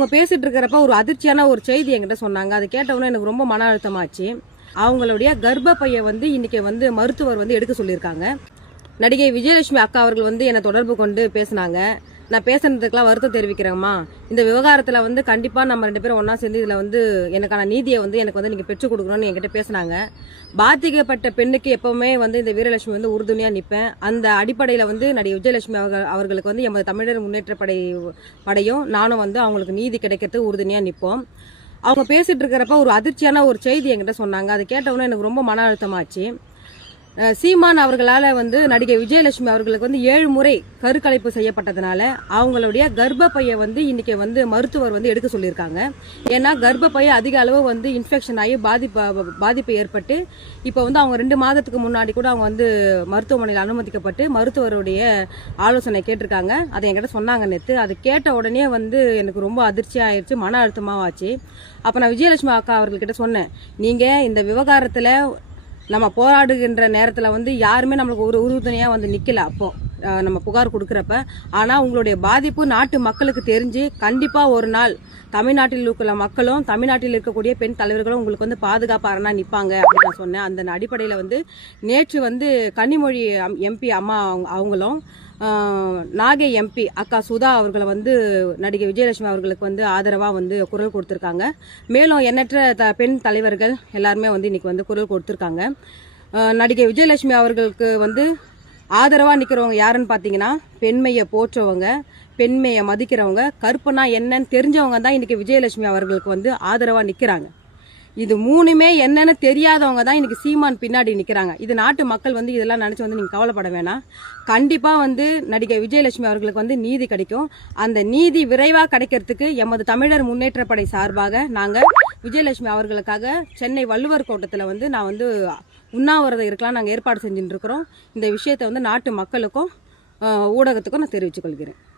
அவங்க பேசிட்டு இருக்கிறப்ப ஒரு அதிர்ச்சியான ஒரு செய்தி என்கிட்ட சொன்னாங்க அதை கேட்டவொன்னே எனக்கு ரொம்ப மன அழுத்தமாச்சு அவங்களுடைய கர்ப்ப பைய வந்து இன்னைக்கு வந்து மருத்துவர் வந்து எடுக்க சொல்லியிருக்காங்க நடிகை விஜயலட்சுமி அக்கா அவர்கள் வந்து என்னை தொடர்பு கொண்டு பேசினாங்க நான் பேசுனதுக்கெல்லாம் வருத்தம் தெரிவிக்கிறேங்கம்மா இந்த விவகாரத்தில் வந்து கண்டிப்பாக நம்ம ரெண்டு பேரும் ஒன்றா சேர்ந்து இதில் வந்து எனக்கான நீதியை வந்து எனக்கு வந்து நீங்கள் பெற்றுக் கொடுக்கணும்னு என்கிட்ட பேசினாங்க பாதிக்கப்பட்ட பெண்ணுக்கு எப்பவுமே வந்து இந்த வீரலட்சுமி வந்து உறுதுணையாக நிற்பேன் அந்த அடிப்படையில் வந்து நடிகை விஜயலட்சுமி அவர்கள் அவர்களுக்கு வந்து எமது தமிழர் முன்னேற்ற படை படையும் நானும் வந்து அவங்களுக்கு நீதி கிடைக்கிறதுக்கு உறுதுணையாக நிற்போம் அவங்க பேசிட்டு இருக்கிறப்ப ஒரு அதிர்ச்சியான ஒரு செய்தி என்கிட்ட சொன்னாங்க அதை கேட்டவுடனே எனக்கு ரொம்ப மன அழுத்தமாச்சு சீமான் அவர்களால் வந்து நடிகை விஜயலட்சுமி அவர்களுக்கு வந்து ஏழு முறை கருக்கலைப்பு செய்யப்பட்டதுனால அவங்களுடைய கர்ப்பப்பையை வந்து இன்னைக்கு வந்து மருத்துவர் வந்து எடுக்க சொல்லியிருக்காங்க ஏன்னா கர்ப்பப்பையை அதிக அளவு வந்து இன்ஃபெக்ஷன் ஆகி பாதிப்பு பாதிப்பு ஏற்பட்டு இப்போ வந்து அவங்க ரெண்டு மாதத்துக்கு முன்னாடி கூட அவங்க வந்து மருத்துவமனையில் அனுமதிக்கப்பட்டு மருத்துவருடைய ஆலோசனை கேட்டிருக்காங்க அதை என்கிட்ட சொன்னாங்க நேற்று அது கேட்ட உடனே வந்து எனக்கு ரொம்ப அதிர்ச்சியாக ஆயிடுச்சு மன அழுத்தமாக ஆச்சு அப்போ நான் விஜயலட்சுமி அக்கா அவர்கள்கிட்ட சொன்னேன் நீங்கள் இந்த விவகாரத்தில் நம்ம போராடுகின்ற நேரத்தில் வந்து யாருமே நம்மளுக்கு ஒரு உறுதுணையாக வந்து நிற்கல அப்போ நம்ம புகார் கொடுக்குறப்ப ஆனால் உங்களுடைய பாதிப்பு நாட்டு மக்களுக்கு தெரிஞ்சு கண்டிப்பாக ஒரு நாள் தமிழ்நாட்டில் இருக்கிற மக்களும் தமிழ்நாட்டில் இருக்கக்கூடிய பெண் தலைவர்களும் உங்களுக்கு வந்து பாதுகாப்பாரனா நிற்பாங்க அப்படின்னு நான் சொன்னேன் அந்த அடிப்படையில் வந்து நேற்று வந்து கன்னிமொழி எம்பி அம்மா அவங்களும் நாகை எம்பி அக்கா சுதா அவர்களை வந்து நடிகை விஜயலட்சுமி அவர்களுக்கு வந்து ஆதரவாக வந்து குரல் கொடுத்துருக்காங்க மேலும் எண்ணற்ற த பெண் தலைவர்கள் எல்லாருமே வந்து இன்னைக்கு வந்து குரல் கொடுத்துருக்காங்க நடிகை விஜயலட்சுமி அவர்களுக்கு வந்து ஆதரவாக நிற்கிறவங்க யாருன்னு பார்த்தீங்கன்னா பெண்மையை போற்றவங்க பெண்மையை மதிக்கிறவங்க கற்பனா என்னன்னு தெரிஞ்சவங்க தான் இன்னைக்கு விஜயலட்சுமி அவர்களுக்கு வந்து ஆதரவாக நிற்கிறாங்க இது மூணுமே என்னென்னு தெரியாதவங்க தான் இன்னைக்கு சீமான் பின்னாடி நிற்கிறாங்க இது நாட்டு மக்கள் வந்து இதெல்லாம் நினச்சி வந்து நீங்கள் கவலைப்பட வேணாம் கண்டிப்பாக வந்து நடிகை விஜயலட்சுமி அவர்களுக்கு வந்து நீதி கிடைக்கும் அந்த நீதி விரைவாக கிடைக்கிறதுக்கு எமது தமிழர் முன்னேற்றப்படை சார்பாக நாங்கள் விஜயலட்சுமி அவர்களுக்காக சென்னை வள்ளுவர் கோட்டத்தில் வந்து நான் வந்து உண்ணாவிரதம் இருக்கலாம் நாங்கள் ஏற்பாடு செஞ்சுட்டு இருக்கிறோம் இந்த விஷயத்தை வந்து நாட்டு மக்களுக்கும் ஊடகத்துக்கும் நான் தெரிவித்துக் கொள்கிறேன்